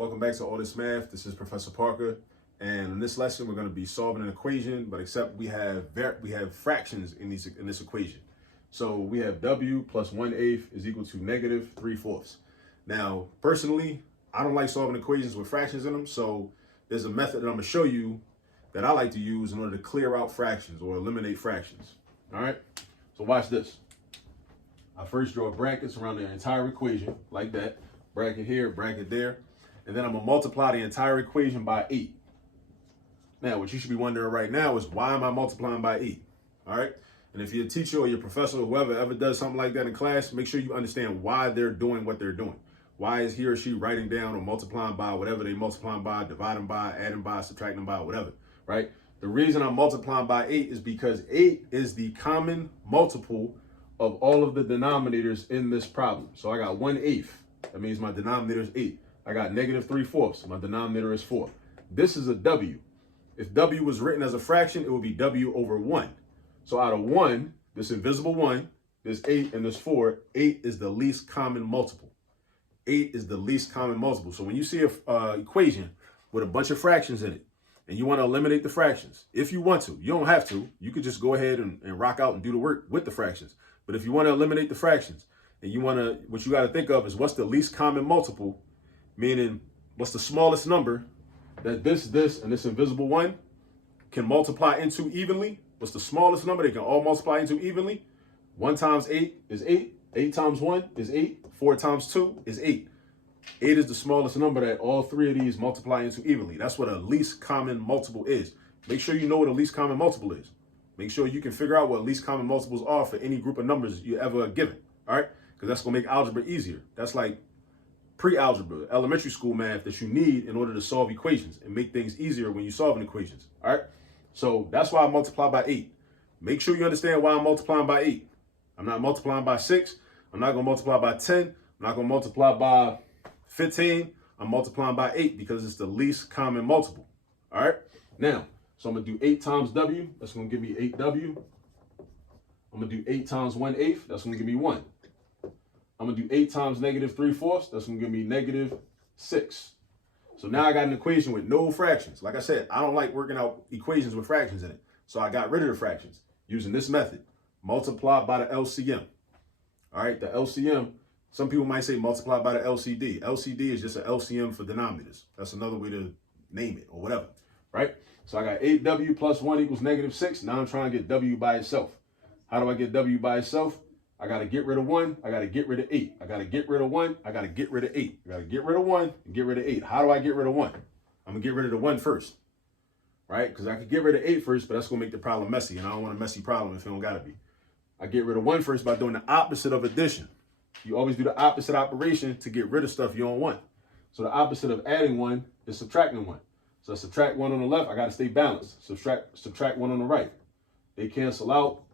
Welcome back to All This Math. This is Professor Parker, and in this lesson we're going to be solving an equation, but except we have fractions in this equation. So we have w plus 1/8 is equal to negative 3/4. Now, personally, I don't like solving equations with fractions in them, so there's a method that I'm going to show you that I like to use in order to clear out fractions or eliminate fractions. All right, so watch this. I first draw brackets around the entire equation like that. Bracket here, bracket there. And then I'm going to multiply the entire equation by 8. Now, what you should be wondering right now is, why am I multiplying by 8? All right? And if your teacher or your professor or whoever ever does something like that in class, make sure you understand why they're doing what they're doing. Why is he or she writing down or multiplying by whatever they multiplying by, dividing by, adding by, subtracting by, whatever, right? The reason I'm multiplying by 8 is because 8 is the common multiple of all of the denominators in this problem. So I got 1/8. That means my denominator is 8. I got negative 3/4. My denominator is 4. This is a W. If W was written as a fraction, it would be W over 1. So out of 1, this invisible 1, there's 8 and there's 4. 8 is the least common multiple. 8 is the least common multiple. So when you see a equation with a bunch of fractions in it, and you want to eliminate the fractions, if you want to, you don't have to. You could just go ahead and rock out and do the work with the fractions. But if you want to eliminate the fractions, and what you got to think of is, what's the least common multiple? Meaning, what's the smallest number that this, and this invisible 1 can multiply into evenly? What's the smallest number they can all multiply into evenly? 1 times 8 is 8. 8 times 1 is 8. 4 times 2 is 8. 8 is the smallest number that all three of these multiply into evenly. That's what a least common multiple is. Make sure you know what a least common multiple is. Make sure you can figure out what least common multiples are for any group of numbers you ever given. All right? Because that's going to make algebra easier. That's like pre-algebra, elementary school math that you need in order to solve equations and make things easier when you're solving equations. All right. So that's why I multiply by 8. Make sure you understand why I'm multiplying by 8. I'm not multiplying by 6. I'm not going to multiply by 10. I'm not going to multiply by 15. I'm multiplying by 8 because it's the least common multiple. All right. Now, so I'm going to do 8 times W. That's going to give me 8W. I'm going to do 8 times 1/8. That's going to give me 1. I'm going to do 8 times negative 3/4. That's going to give me negative 6. So now I got an equation with no fractions. Like I said, I don't like working out equations with fractions in it. So I got rid of the fractions using this method. Multiply by the LCM. All right, the LCM, some people might say multiply by the LCD. LCD is just an LCM for denominators. That's another way to name it or whatever, right? So I got 8W plus 1 equals negative 6. Now I'm trying to get W by itself. How do I get W by itself? I got to get rid of 1. I got to get rid of 8. I got to get rid of 1. I got to get rid of 8. I got to get rid of 1 and get rid of 8. How do I get rid of 1? I'm going to get rid of the 1 first, right? Because I could get rid of 8 first, but that's going to make the problem messy, and I don't want a messy problem if it don't got to be. I get rid of 1 first by doing the opposite of addition. You always do the opposite operation to get rid of stuff you don't want. So the opposite of adding 1 is subtracting 1. So I subtract 1 on the left. I got to stay balanced. Subtract 1 on the right. They cancel out.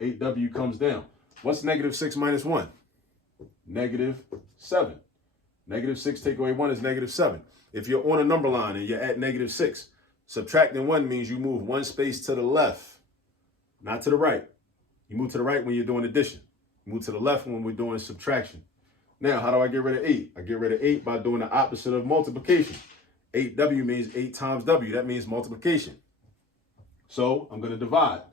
8W comes down. What's negative 6 minus 1? Negative 7. Negative 6 take away 1 is negative 7. If you're on a number line and you're at negative 6, subtracting 1 means you move 1 space to the left, not to the right. You move to the right when you're doing addition. You move to the left when we're doing subtraction. Now, how do I get rid of 8? I get rid of 8 by doing the opposite of multiplication. 8W means 8 times W. That means multiplication. So I'm going to divide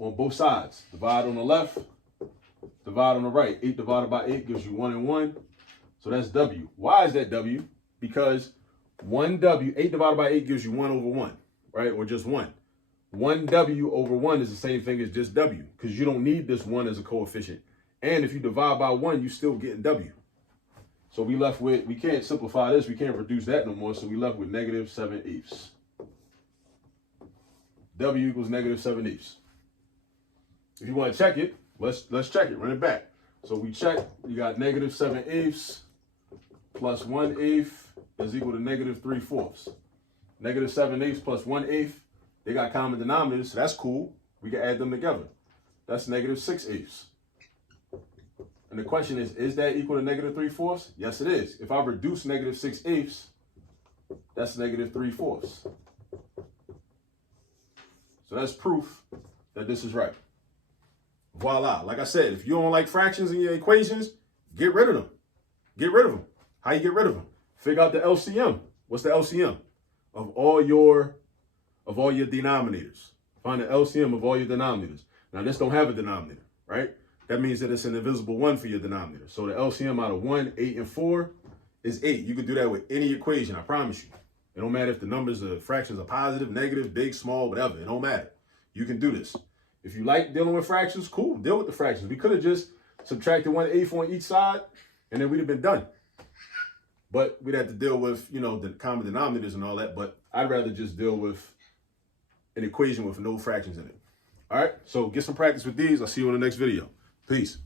on both sides. Divide on the left, divide on the right. 8 divided by 8 gives you 1 and 1. So that's W. Why is that W? Because 1W, 8 divided by 8 gives you 1 over 1, right? Or just 1. 1W over 1 is the same thing as just W, because you don't need this 1 as a coefficient. And if you divide by 1, you still getting W. So we left with, we can't simplify this. We can't reduce that no more. So we left with negative 7/8. W equals negative 7/8. If you want to check it, let's check it. Run it back. So we check. You got negative 7/8 plus 1/8 is equal to negative 3/4. Negative 7/8 plus 1/8. They got common denominators, so that's cool. We can add them together. That's negative 6/8. And the question is that equal to negative 3/4? Yes, it is. If I reduce negative 6/8, that's negative 3/4. So that's proof that this is right. Voila. Like I said, if you don't like fractions in your equations, get rid of them. Get rid of them. How you get rid of them? Figure out the LCM. What's the LCM of all your denominators? Find the LCM of all your denominators. Now this don't have a denominator, right? That means that it's an invisible 1 for your denominator. So the LCM out of 1, 8, and 4 is 8. You can do that with any equation, I promise you. It don't matter if the numbers, the fractions are positive, negative, big, small, whatever. It don't matter. You can do this. If you like dealing with fractions, cool, deal with the fractions. We could have just subtracted 1/8 on each side, and then we'd have been done. But we'd have to deal with, the common denominators and all that. But I'd rather just deal with an equation with no fractions in it. All right, so get some practice with these. I'll see you in the next video. Peace.